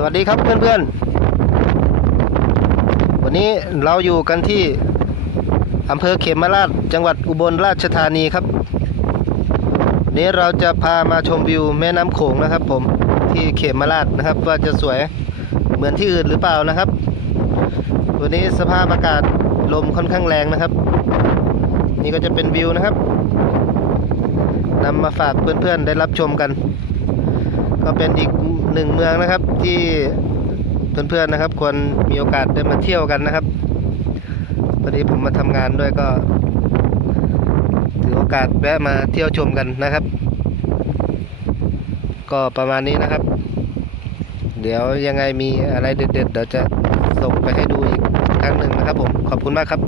สวัสดีครับเพื่อนๆ วันนี้เราอยู่กันที่อำเภอเขมราชจังหวัดอุบลราชธานีครับวันนี้เราจะพามาชมวิวแม่น้ำโขงนะครับ ผมที่เขมราชนะครับ ว่าจะสวยเหมือนที่อื่นหรือเปล่านะครับ วันนี้สภาพอากาศลมค่อนข้างแรงนะครับ นี่ก็จะเป็นวิวนะครับนำมาฝากเพื่อนๆได้รับชมกัน ก็เป็นอีกหนึ่งเมืองนะครับที่เพื่อนๆนะครับ ควรมีโอกาสได้มาเที่ยวกันนะครับพอดีผมมาทำงานด้วยก็ ถือโอกาสแวะมาเที่ยวชมกันนะครับ ก็ประมาณนี้นะครับ เดี๋ยวยังไงมีอะไรเด็ดๆเดี๋ยวจะส่งไปให้ดูอีกครั้งหนึ่งนะครับผมขอบคุณมากครับ